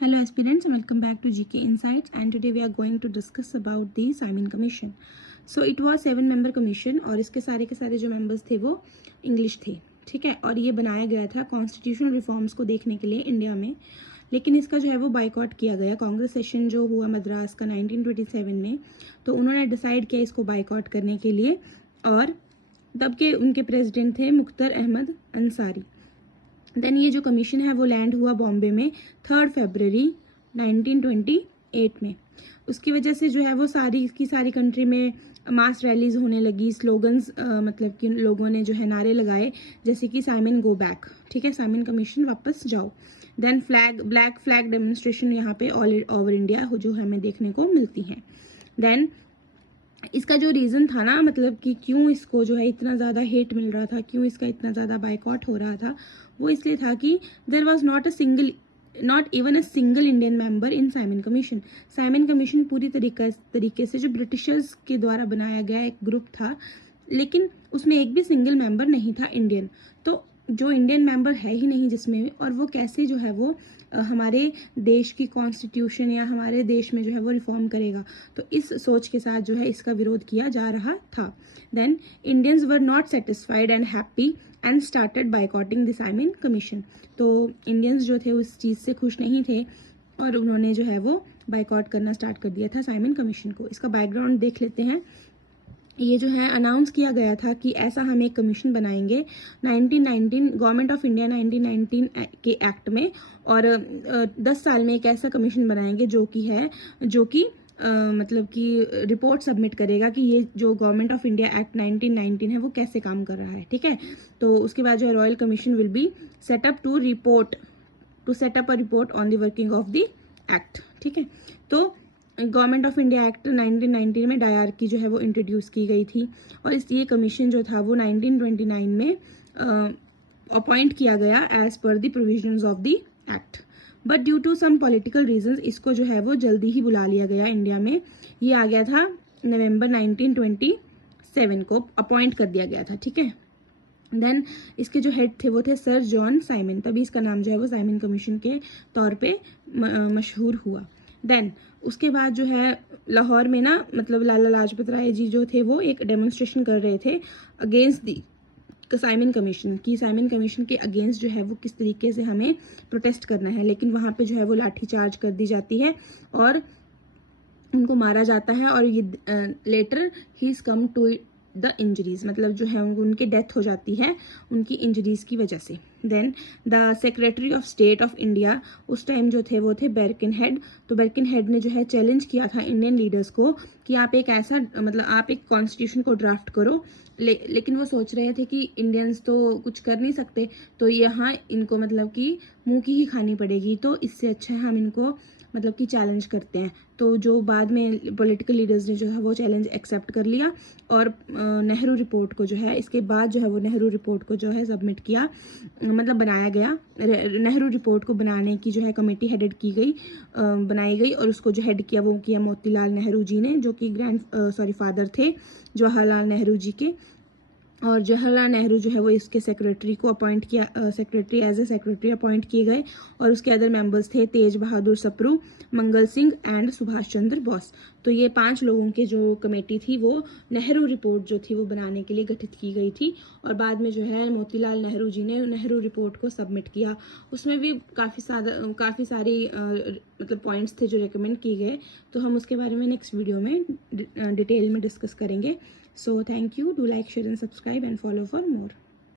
Hello aspirants, welcome back to GK Insights, and today we are going to discuss about the Simon Commission. So it was 7-member commission और इसके सारे के सारे जो members थे वो इंग्लिश थे, ठीक है। और ये बनाया गया था कॉन्स्टिट्यूशनल रिफॉर्म्स को देखने के लिए इंडिया में, लेकिन इसका जो है वो बाइकआउट किया गया। कांग्रेस सेशन जो हुआ मद्रास का 1927 में, तो उन्होंने डिसाइड किया इसको बाइकआउट करने के लिए, और तब के उनके प्रेसिडेंट थे मुख्तार अहमद अंसारी। देन ये जो कमीशन है वो लैंड हुआ बॉम्बे में 3 फरवरी 1928 में। उसकी वजह से जो है वो सारी की सारी कंट्री में मास रैलीज होने लगी, स्लोगन्स मतलब कि लोगों ने जो है नारे लगाए, जैसे कि साइमन गो बैक, ठीक है, साइमन कमीशन वापस जाओ। देन ब्लैक फ्लैग डेमोन्स्ट्रेशन यहाँ पे ऑल ओवर इंडिया जो हमें देखने को मिलती हैं। देन इसका जो रीज़न था ना, मतलब कि क्यों इसको जो है इतना ज़्यादा हेट मिल रहा था, क्यों इसका इतना ज़्यादा बाइकआउट हो रहा था, वो इसलिए था कि there was not even a single Indian member in Simon Commission. Simon Commission पूरी तरीके से जो ब्रिटिशर्स के द्वारा बनाया गया एक ग्रुप था, लेकिन उसमें एक भी सिंगल मेंबर नहीं था इंडियन। तो जो इंडियन मेंबर है ही नहीं जिसमें, और वो कैसे जो है वो हमारे देश की कॉन्स्टिट्यूशन या हमारे देश में जो है वो रिफॉर्म करेगा। तो इस सोच के साथ जो है इसका विरोध किया जा रहा था। Then Indians were not satisfied and happy and started boycotting the Simon Commission. तो इंडियंस जो थे उस चीज़ से खुश नहीं थे और उन्होंने जो है वो बाइकआउट करना स्टार्ट कर दिया था साइमन कमीशन को। इसका बैकग्राउंड देख लेते हैं। ये जो है अनाउंस किया गया था कि ऐसा हम एक कमीशन बनाएंगे 1919 गवर्नमेंट ऑफ इंडिया 1919 के एक्ट में, और 10 साल में एक ऐसा कमीशन बनाएंगे जो कि मतलब कि रिपोर्ट सबमिट करेगा कि ये जो गवर्नमेंट ऑफ इंडिया एक्ट 1919 है वो कैसे काम कर रहा है, ठीक है। तो उसके बाद जो है royal commission will be set up to set up a report on the working of the act, ठीक है। तो गवर्नमेंट ऑफ इंडिया एक्ट 1919 में डायरकी जो है वो इंट्रोड्यूस की गई थी, और ये कमीशन जो था वो 1929 में अपॉइंट किया गया as per the provisions of the act. But due to some political reasons इसको जो है वो जल्दी ही बुला लिया गया इंडिया में। ये आ गया था नवंबर 1927 को अपॉइंट कर दिया गया था, ठीक है। देन इसके जो हेड थे वो थे सर जॉन साइमन, तभी इसका नाम जो है वो साइमन कमीशन के तौर पे मशहूर हुआ। देन उसके बाद जो है लाहौर में ना, मतलब लाला लाजपत राय जी जो थे वो एक डेमोन्स्ट्रेशन कर रहे थे अगेंस्ट दी साइमन कमीशन की। साइमन कमीशन के अगेंस्ट जो है वो किस तरीके से हमें प्रोटेस्ट करना है, लेकिन वहाँ पे जो है वो लाठीचार्ज कर दी जाती है और उनको मारा जाता है, और ये लेटर ही is come to the injuries, मतलब जो है उनकी डेथ हो जाती है उनकी इंजरीज की वजह से। Then the secretary of state of India उस टाइम जो थे वो थे बर्किनहेड। तो बर्किनहेड ने जो है चैलेंज किया था इंडियन लीडर्स को कि आप एक ऐसा मतलब आप एक कॉन्स्टिट्यूशन को ड्राफ्ट करो, लेकिन वो सोच रहे थे कि इंडियंस तो कुछ कर नहीं सकते, तो यहाँ इनको मतलब कि मुंह की ही खानी पड़ेगी, तो इससे अच्छा है हम इनको मतलब कि चैलेंज करते हैं। तो जो बाद में पॉलिटिकल लीडर्स ने जो है वो चैलेंज एक्सेप्ट कर लिया, और नेहरू रिपोर्ट को जो है इसके बाद जो है वो नेहरू रिपोर्ट को जो है सबमिट किया, मतलब बनाया गया। नेहरू रिपोर्ट को बनाने की जो है कमेटी हेडेड की गई, बनाई गई, और उसको जो हेड किया वो किया मोतीलाल नेहरू जी ने, जो कि फादर थे जवाहरलाल नेहरू जी के। और जवाहरलाल नेहरू जो है वो इसके सेक्रेटरी को अपॉइंट किया, secretary as a secretary appoint किए गए, और उसके अदर मेंबर्स थे तेज बहादुर सप्रू, मंगल सिंह एंड सुभाष चंद्र बोस। तो ये 5 लोगों के जो कमेटी थी वो नेहरू रिपोर्ट जो थी वो बनाने के लिए गठित की गई थी, और बाद में जो है मोतीलाल नेहरू जी ने नेहरू रिपोर्ट को सबमिट किया। उसमें भी काफ़ी सारी मतलब पॉइंट्स थे जो रिकमेंड किए गए, तो हम उसके बारे में नेक्स्ट वीडियो में डिटेल में डिस्कस करेंगे। So thank you. Do like, share and subscribe and follow for more.